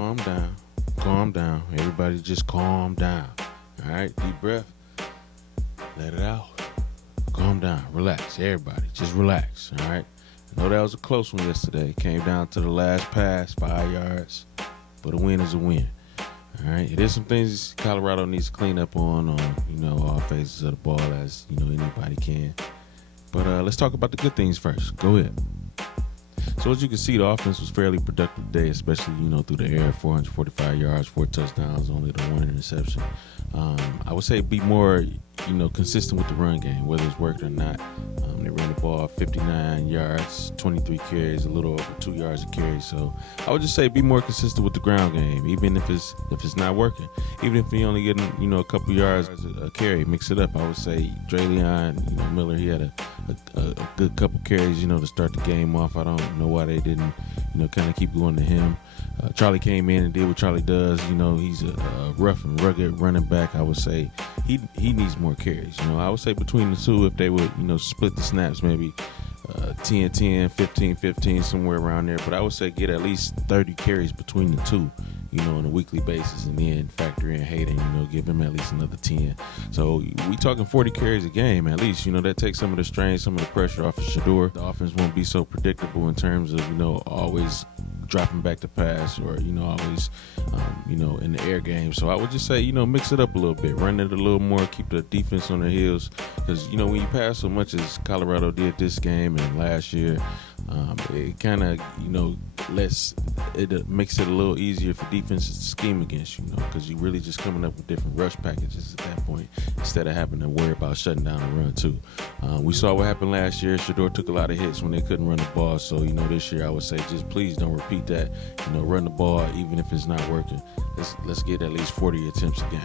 calm down. Calm down. Everybody just calm down. All right, deep breath. Let it out. Calm down. Relax. Everybody, just relax. All right. I know that was a close one yesterday. Came down to the last pass, 5 yards. But a win is a win. All right. There's some things Colorado needs to clean up on all phases of the ball, as anybody can. But let's talk about the good things first. Go ahead. So as you can see, the offense was fairly productive today, especially, through the air, 445 yards, 4 touchdowns, only the 1 interception. I would say be more, consistent with the run game, whether it's working or not. They ran the ball 59 yards, 23 carries, a little over 2 yards a carry. So I would just say be more consistent with the ground game, even if it's not working. Even if you're only getting, a couple yards a carry, mix it up. I would say Deion, Miller, he had a good couple carries, to start the game off. I don't know why they didn't, kind of keep going to him. Charlie came in and did what Charlie does. He's a rough and rugged running back. I would say he needs more carries. I would say between the two, if they would, split the snaps, maybe 10-10, 15-15, somewhere around there. But I would say get at least 30 carries between the two, on a weekly basis, and then factor in Hayden, give him at least another 10. So we talking 40 carries a game at least. That takes some of the strain, some of the pressure off of Shedeur. The offense won't be so predictable in terms of, always dropping back to pass or, always, in the air game. So I would just say, mix it up a little bit, run it a little more, keep the defense on their heels. Because, when you pass so much as Colorado did this game and last year, it kind of, makes it a little easier for defenses to scheme against you, because you're really just coming up with different rush packages at that point instead of having to worry about shutting down the run too. We saw what happened last year. Shedeur took a lot of hits when they couldn't run the ball. So, this year I would say just please don't repeat that. Run the ball even if it's not working. Let's get at least 40 attempts a game.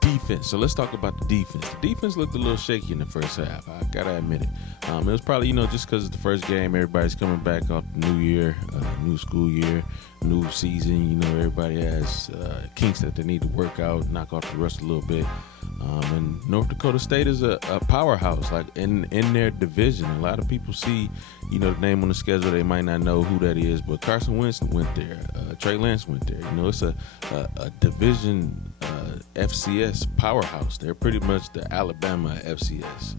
Defense. So let's talk about the defense. The defense looked a little shaky in the first half. I gotta admit it. It was probably, just because it's the first game, everybody's coming back off the new year, new school year, new season. Everybody has kinks that they need to work out, knock off the rust a little bit. And North Dakota State is a powerhouse, like in their division. A lot of people see, the name on the schedule. They might not know who that is, but Carson Wentz went there. Trey Lance went there. It's a division FCS powerhouse. They're pretty much the Alabama FCS.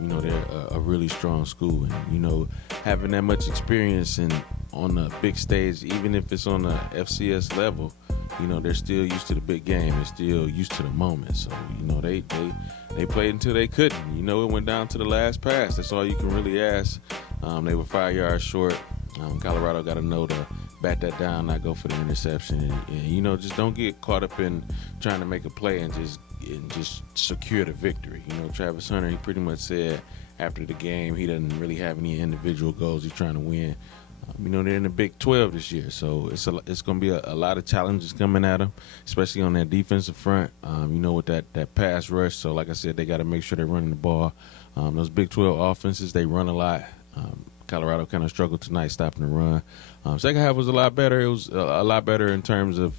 They're a really strong school, and having that much experience and on a big stage, even if it's on a FCS level, they're still used to the big game. They're still used to the moment. So, they played until they couldn't. It went down to the last pass. That's all you can really ask. They were 5 yards short. Colorado got to know to bat that down, not go for the interception. And just don't get caught up in trying to make a play and just secure the victory. Travis Hunter, he pretty much said after the game he doesn't really have any individual goals. He's trying to win. They're in the Big 12 this year, so it's going to be a lot of challenges coming at them, especially on that defensive front, with that pass rush. So like I said, they got to make sure they're running the ball. Those Big 12 offenses, they run a lot. Colorado kind of struggled tonight stopping the run. Second half was a lot better. It was a lot better in terms of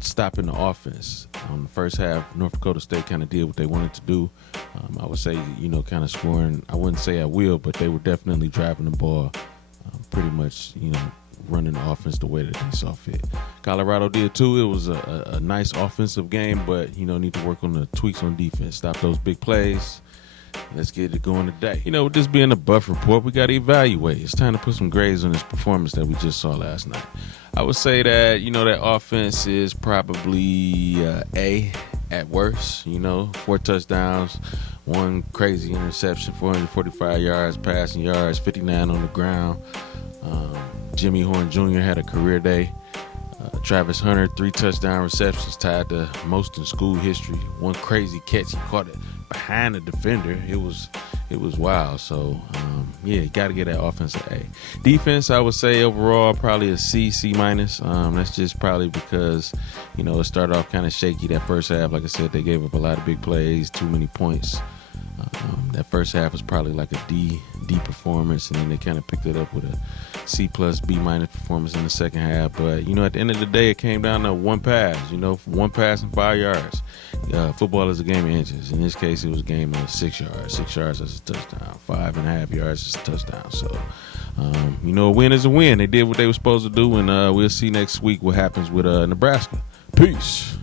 stopping the offense. The first half, North Dakota State kind of did what they wanted to do. I would say, kind of scoring, I wouldn't say at will, but they were definitely driving the ball, pretty much, running the offense the way that they saw fit. Colorado did too. It was a nice offensive game, but, need to work on the tweaks on defense. Stop those big plays. Let's get it going today. With this being a buff report, we got to evaluate. It's time to put some grades on this performance that we just saw last night. I would say that, that offense is probably A at worst. 4 touchdowns, 1 crazy interception, 445 yards, passing yards, 59 on the ground. Jimmy Horn Jr. had a career day. Travis Hunter, 3 touchdown receptions, tied the most in school history. 1 crazy catch, he caught it behind the defender. It was wild. So you got to get that offense an A. Defense, I would say overall probably a C minus. That's just probably because it started off kind of shaky that first half. Like I said, they gave up a lot of big plays, too many points. That first half was probably like a D performance, and then they kind of picked it up with a C plus B minus performance in the second half. But at the end of the day, it came down to one pass. One pass and 5 yards. Football is a game of inches. In this case, it was a game of 6 yards. 6 yards is a touchdown. 5.5 yards is a touchdown. So, a win is a win. They did what they were supposed to do, and we'll see next week what happens with Nebraska. Peace.